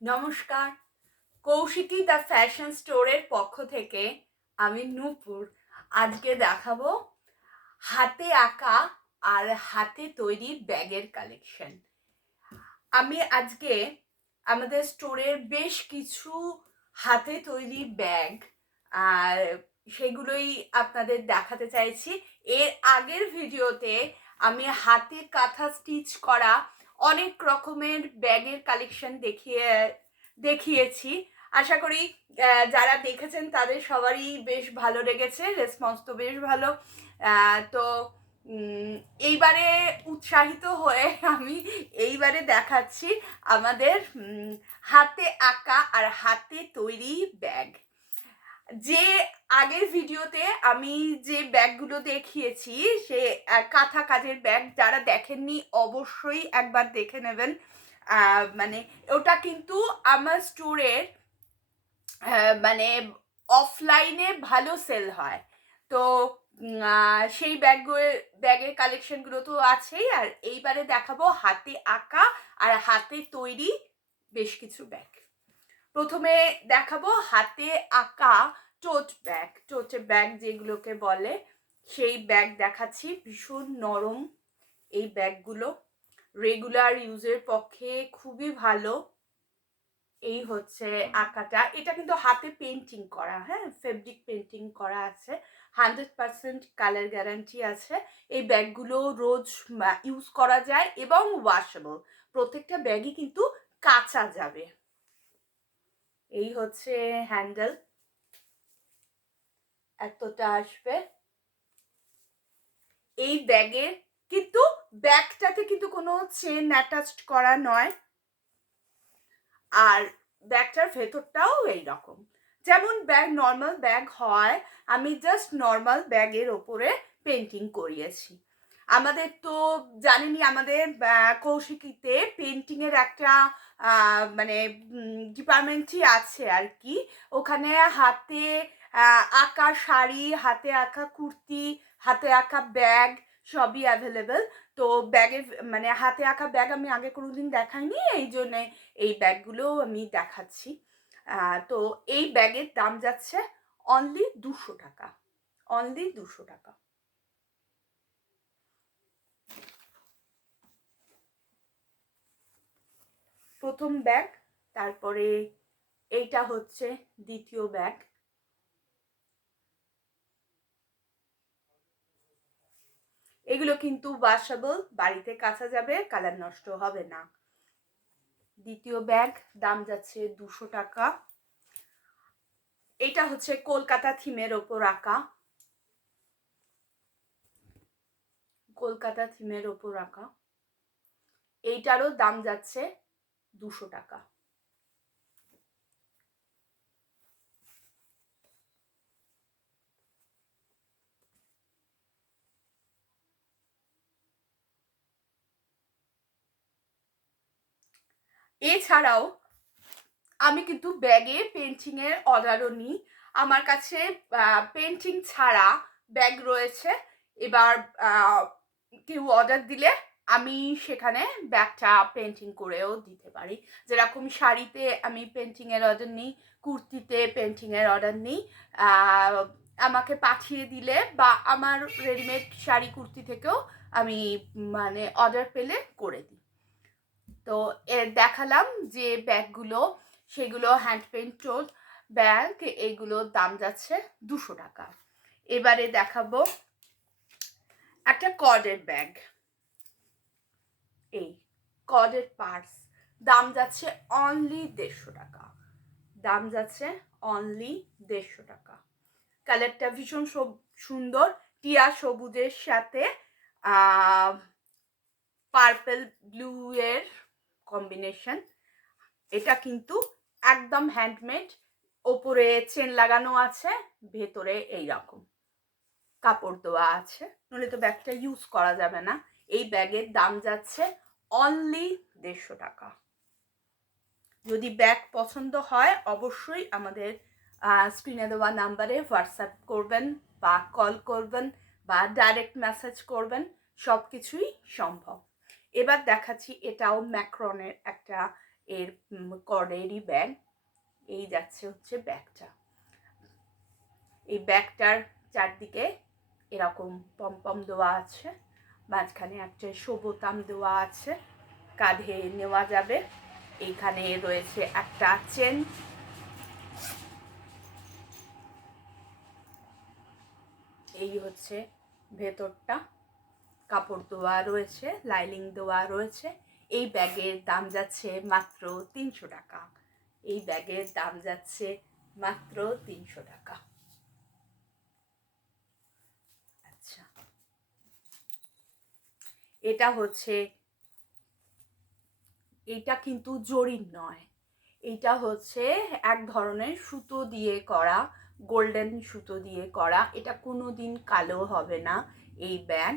নমস্কার। Kaushiki the fashion স্টোরের পক্ষ থেকে আমি নূপুর আজকে দেখাবো হাতে আঁকা আর হাতে তৈরি ব্যাগের কালেকশন। আমি আজকে আমাদের স্টোরের বেশ কিছু হাতে তৈরি ব্যাগ আর সেগুলোই আপনাদের দেখাতে চাইছি। এর আগের ভিডিওতে আমি হাতে কাঁথা স্টিচ করা অনেক রকমের ব্যাগের কালেকশন দেখিয়েছি। আশা করি যারা দেখেছেন তাদের সবারই বেশ ভালো লেগেছে, রেসপন্স তো বেশ ভালো। তো এইবারে উৎসাহিত হয়ে আমি এইবারে দেখাচ্ছি আমাদের হাতে আঁকা আর হাতে তৈরি ব্যাগ। যে আগের ভিডিওতে আমি যে ব্যাগগুলো দেখিয়েছি সে কাঁথা কাজের ব্যাগ, যারা দেখেননি অবশ্যই একবার দেখে নেবেন। মানে ওটা কিন্তু আমার স্টোরের মানে অফলাইনে ভালো সেল হয়। তো সেই ব্যাগের কালেকশনগুলো তো আছেই, আর এইবারে দেখাবো হাতে আঁকা আর হাতে তৈরি বেশ কিছু ব্যাগ। প্রথমে দেখাবো হাতে আঁকা টোট ব্যাগ যেগুলোকে বলে, সেই ব্যাগ দেখাচ্ছি। ভীষণ নরম এই ব্যাগগুলো, রেগুলার ইউজের পক্ষে খুবই ভালো। এই হচ্ছে আঁকাটা, এটা কিন্তু হাতে পেন্টিং করা, হ্যাঁ, ফেব্রিক পেন্টিং করা আছে, 100% কালার গ্যারান্টি আছে। এই ব্যাগগুলো রোজ ইউজ করা যায় এবং ওয়াশেবল, প্রত্যেকটা ব্যাগই কিন্তু কাচা যাবে। এই হচ্ছে হ্যান্ডেল, এতটা আসবে এই ব্যাগের। কিন্তু ব্যাগটাতে কিন্তু কোনো চেন অ্যাটাচড করা নয়, আর ব্যাগটার ভেতরটাও এইরকম যেমন ব্যাগ নর্মাল ব্যাগ হয়, আমি জাস্ট নর্মাল ব্যাগের ওপরে পেন্টিং করিয়েছি। আমাদের তো জানেনই, আমাদের কৌশিকীতে পেন্টিংয়ের একটা মানে ডিপার্টমেন্টই আছে আর কি। ওখানে হাতে আঁকা শাড়ি, হাতে আঁকা কুর্তি, হাতে আঁকা ব্যাগ সবই অ্যাভেলেবেল। তো ব্যাগের মানে হাতে আঁকা ব্যাগ আমি আগে কোনোদিন দেখাইনি, এই জন্যে এই ব্যাগগুলো আমি দেখাচ্ছি। তো এই ব্যাগের দাম যাচ্ছে অনলি 200 টাকা, অনলি 200 টাকা। প্রথম ব্যাগ, তারপরে এইটা হচ্ছে দ্বিতীয় ব্যাগ। এগুলো কিন্তু ওয়াশেবল, বাড়িতে কাচা যাবে, কালার নষ্ট হবে না। দ্বিতীয় ব্যাগ দাম যাচ্ছে 200 টাকা। এটা হচ্ছে কলকাতা থিমের ওপর আঁকা, কলকাতা থিমের ওপর আঁকা। এইটারও দাম যাচ্ছে 200 টাকা। এছাড়াও আমি কিন্তু ব্যাগে পেন্টিংয়ের অর্ডারও নিই। আমার কাছে পেন্টিং ছাড়া ব্যাগ রয়েছে। এবার কেউ অর্ডার দিলে আমি সেখানে ব্যাগটা পেন্টিং করেও দিতে পারি। যেরকম শাড়িতে আমি পেন্টিংয়ের অর্ডার নিই, কুর্তিতে পেন্টিংয়ের অর্ডার নিই। আমাকে পাঠিয়ে দিলে বা আমার রেডিমেড শাড়ি কুর্তি থেকেও আমি মানে অর্ডার পেলে করে দিই। তো দেখালাম যে ব্যাগগুলো, সেগুলো হ্যান্ড পেন্টেড ব্যাগ, এগুলোর দাম যাচ্ছে 200 টাকা। এবারে দেখাবো একটা কর্ডের ব্যাগ, এই কর্ডের পার্স, দাম যাচ্ছে অনলি 150 টাকা, দাম যাচ্ছে অনলি 150 টাকা। কালারটা ভীষণ সুন্দর, টিয়া সবুজের সাথে পার্পল ব্লু এর কম্বিনেশন। এটা কিন্তু একদম হ্যান্ডমেড, ওপরে চেন লাগানো আছে, ভেতরে এইরকম কাপড় দেওয়া আছে, নইলে তো ব্যাগটা ইউজ করা যাবে না। এই ব্যাগের দাম যাচ্ছে অনলি 150 টাকা। যদি ব্যাগ পছন্দ হয় অবশ্যই আমাদের স্ক্রিনে দেওয়া নাম্বারে হোয়াটসঅ্যাপ করবেন বা কল করবেন বা ডাইরেক্ট মেসেজ করবেন, সব কিছুই সম্ভব। এবার দেখাচ্ছি, এটাও ম্যাক্রনের একটা এর কর্ডেরই ব্যাগ। এই যাচ্ছে হচ্ছে ব্যাগটা। এই ব্যাগটার চারদিকে এরকম পমপম দেওয়া আছে, মাঝখানে একটা বোতাম দেওয়া আছে, কাঁধে নেওয়া যাবে। এইখানে রয়েছে একটা চেন। এই হচ্ছে ভেতরটা, কাপড় দেওয়া রয়েছে, লাইনিং দেওয়া রয়েছে। এই ব্যাগের দাম যাচ্ছে মাত্র 300 টাকা। এই ব্যাগের দাম যাচ্ছে মাত্র 300 টাকা। আচ্ছা, এটা হচ্ছে, এটা কিন্তু জরির নয়, এটা হচ্ছে এক ধরনের সুতো দিয়ে করা, গোল্ডেন সুতো দিয়ে করা। এটা কোনো দিন কালো হবে না এই ব্যাগ।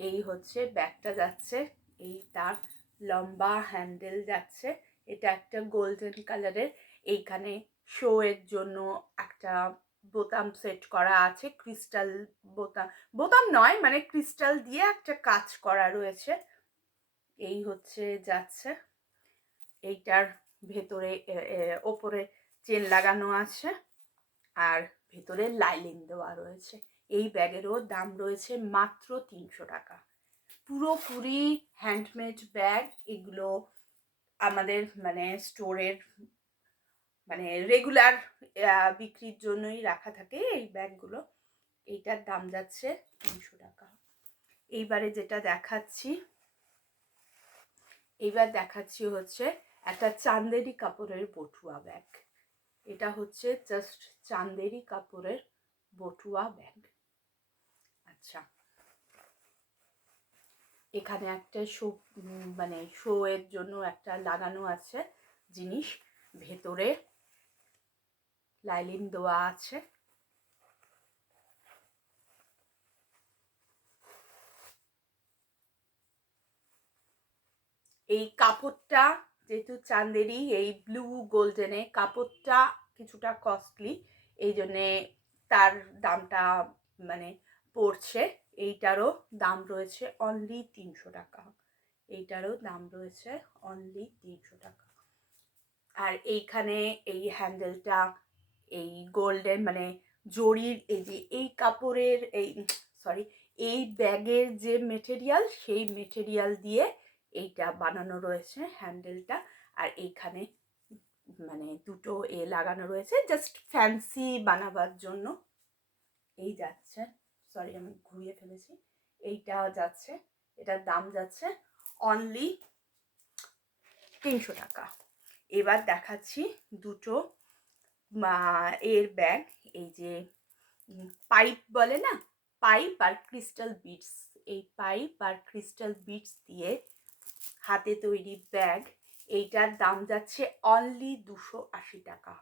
এই হচ্ছে ব্যাগটা যাচ্ছে, এই তার লম্বা হ্যান্ডেল যাচ্ছে। এটা একটা গোল্ডেন কালারের। এইখানে শো এর জন্য একটা বোতাম সেট করা আছে, ক্রিস্টাল বোতাম, বোতাম নয় মানে ক্রিস্টাল দিয়ে একটা কাজ করা রয়েছে। এই হচ্ছে যাচ্ছে, এইটার ভেতরে ওপরে চেন লাগানো আছে আর ভেতরে লাইনিং দেওয়া রয়েছে। এই ব্যাগেরও দাম রয়েছে মাত্র 300 টাকা। পুরোপুরি হ্যান্ডমেড ব্যাগ। এগুলো আমাদের মানে স্টোরের মানে রেগুলার বিক্রির জন্যই রাখা থাকে এই ব্যাগগুলো। এইটার দাম যাচ্ছে 300 টাকা। এইবারে যেটা দেখাচ্ছি, এইবার দেখাচ্ছি হচ্ছে একটা চান্দেরি কাপড়ের বটুয়া ব্যাগ। এটা হচ্ছে জাস্ট চান্দেরি কাপড়ের বটুয়া ব্যাগ। আচ্ছা, এখানে একটা শো মানে শো এর জন্য একটা লাগানো আছে জিনিস, ভেতরে লাইনিং দেওয়া আছে। এই কাপড়টা যেহেতু চান্দেরি, এই ব্লু গোল্ডেনে কাপড়টা কিছুটা কস্টলি, এই জন্যে তার দামটা মানে পড়ছে। এইটারও দাম রয়েছে অনলি 300 টাকা। এইটারও দাম রয়েছে অনলি 300 টাকা। আর এইখানে এই হ্যান্ডেলটা এই গোল্ডেন মানে জরির, এই যে এই কাপড়ের এই সরি এই ব্যাগের যে মেটেরিয়াল, সেই মেটেরিয়াল দিয়ে এইটা বানানো রয়েছে হ্যান্ডেলটা। আর এইখানে মানে দুটো লাগানো রয়েছে জাস্ট ফ্যান্সি বানাবার জন্য। এই যাচ্ছে, সরি আমি ঘুরিয়ে ফেলেছি, এইটা যাচ্ছে, এটার দাম যাচ্ছে অনলি 300 টাকা। এবার দেখাচ্ছি দুটো এর ব্যাগ। এই যে পাইপ বলে না, পাইপ আর ক্রিস্টাল বিটস, এই পাইপ আর ক্রিস্টাল বিটস দিয়ে হাতে তৈরি ব্যাগ। এইটার দাম যাচ্ছে অনলি 280 টাকা।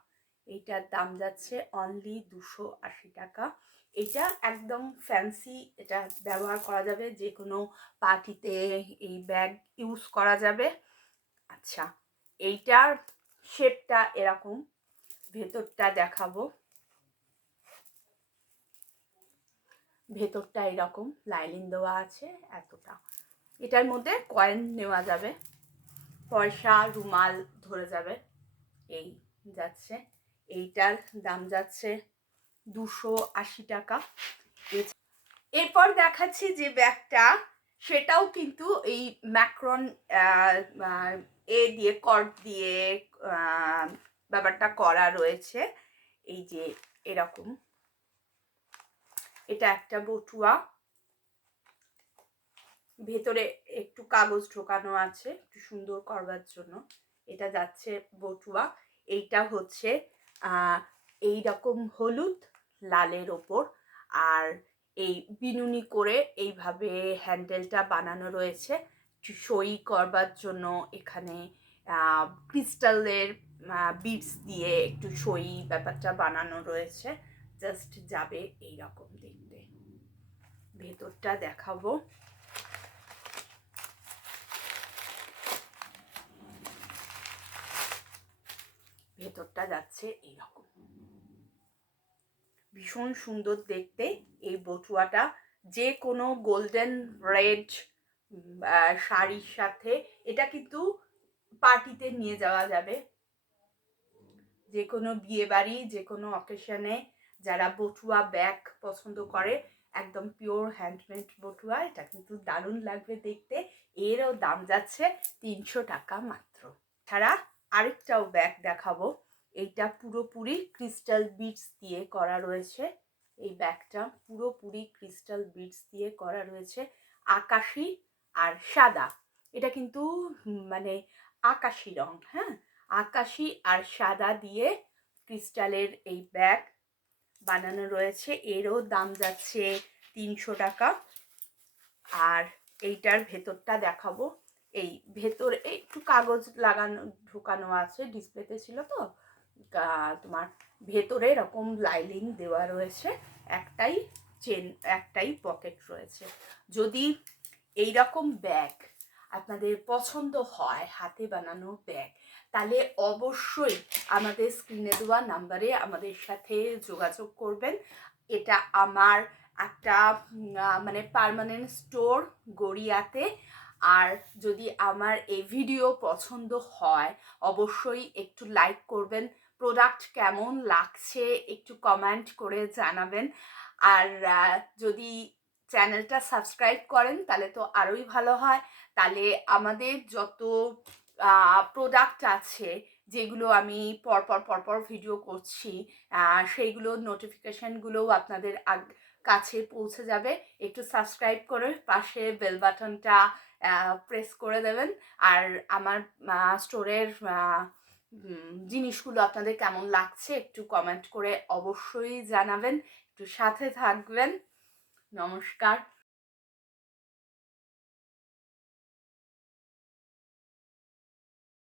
এইটার দাম যাচ্ছে অনলি 280 টাকা। এটা একদম ফ্যান্সি, এটা ব্যবহার করা যাবে যে কোনো পার্টিতে, এই ব্যাগ ইউজ করা যাবে। আচ্ছা, এইটার শেপটা এরকম, ভেতরটা দেখাবো, ভেতরটা এরকম লাইনিং দেওয়া আছে এতটা। এটার মধ্যে কয়েন নেওয়া যাবে, পয়সা রুমাল ধরে যাবে। এই যাচ্ছে, এইটার দাম যাচ্ছে 280 টাকা। এরপর দেখাচ্ছি যে ব্যাগটা, সেটাও কিন্তু এই ম্যাক্রন এ দিয়ে কর্ড দিয়ে ব্যাপারটা করা রয়েছে। এই যে এরকম, এটা একটা বটুয়া, ভেতরে একটু কাগজ ঢোকানো আছে একটু সুন্দর করবার জন্য। এটা যাচ্ছে বটুয়া। এইটা হচ্ছে এই রকম হলুদ লালের ওপর, আর এই বিনুনি করে এইভাবে হ্যান্ডেলটা বানানো রয়েছে সই করবার জন্য। এখানে ক্রিস্টালের বিটস দিয়ে একটু সই ব্যাপারটা বানানো রয়েছে, জাস্ট যাবে এইরকম দেখতে। ভেতরটা দেখাবো, ভেতরটা যাচ্ছে এইরকম, ভীষণ সুন্দর দেখতে এই বটুয়াটা। যে কোনো গোল্ডেন রেড শাড়ির সাথে, এটা কিন্তু পার্টিতে নিয়ে যাওয়া যাবে, যে কোনো বিয়ে বাড়ি, যে কোনো অকেশনে যারা বটুয়া ব্যাগ পছন্দ করে, একদম পিওর হ্যান্ডমেড বটুয়া, এটা কিন্তু দারুণ লাগবে দেখতে। এরও দাম যাচ্ছে 300 টাকা মাত্র। ছাড়া আরেকটাও ব্যাগ দেখাবো, এইটা পুরোপুরি ক্রিস্টাল বিডস দিয়ে করা রয়েছে। এই ব্যাগটা পুরোপুরি ক্রিস্টাল বিডস দিয়ে করা রয়েছে, আকাশি আর সাদা। এটা কিন্তু মানে আকাশি রং, হ্যাঁ, আকাশি আর সাদা দিয়ে ক্রিস্টালের এই ব্যাগ বানানো রয়েছে। এরও দাম যাচ্ছে 300 টাকা। আর এইটার ভেতরটা দেখাবো, এই ভেতরে একটু কাগজ লাগানো ঢোকানো আছে, ডিসপ্লেতে ছিল তো, তোমার ভেতরে এরকম লাইনিং দেওয়া রয়েছে, একটাই চেন, একটাই পকেট রয়েছে। যদি এই রকম ব্যাগ আপনাদের পছন্দ হয়, হাতে বানানো ব্যাগ, তাহলে অবশ্যই আমাদের স্ক্রিনে দেওয়া নাম্বারে আমাদের সাথে যোগাযোগ করবেন। এটা আমার একটা মানে পার্মানেন্ট স্টোর গড়িয়াতে। আর যদি আমার এই ভিডিও পছন্দ হয় অবশ্যই একটু লাইক করবেন, প্রোডাক্ট কেমন লাগছে একটু কমেন্ট করে জানাবেন। আর যদি চ্যানেলটা সাবস্ক্রাইব করেন তাহলে তো আরোই ভালো হয়। তাহলে আমাদের যত প্রোডাক্ট আছে, যেগুলো আমি পরপর ভিডিও করছি, সেইগুলো নোটিফিকেশানগুলোও আপনাদের কাছে পৌঁছে যাবে। একটু সাবস্ক্রাইব করে পাশে বেল বাটনটা প্রেস করে দেবেন। আর আমার স্টোরের জিনিসগুলো আপনাদের কেমন লাগছে একটু কমেন্ট করে অবশ্যই জানাবেন, একটু সাথে থাকবেন। নমস্কার।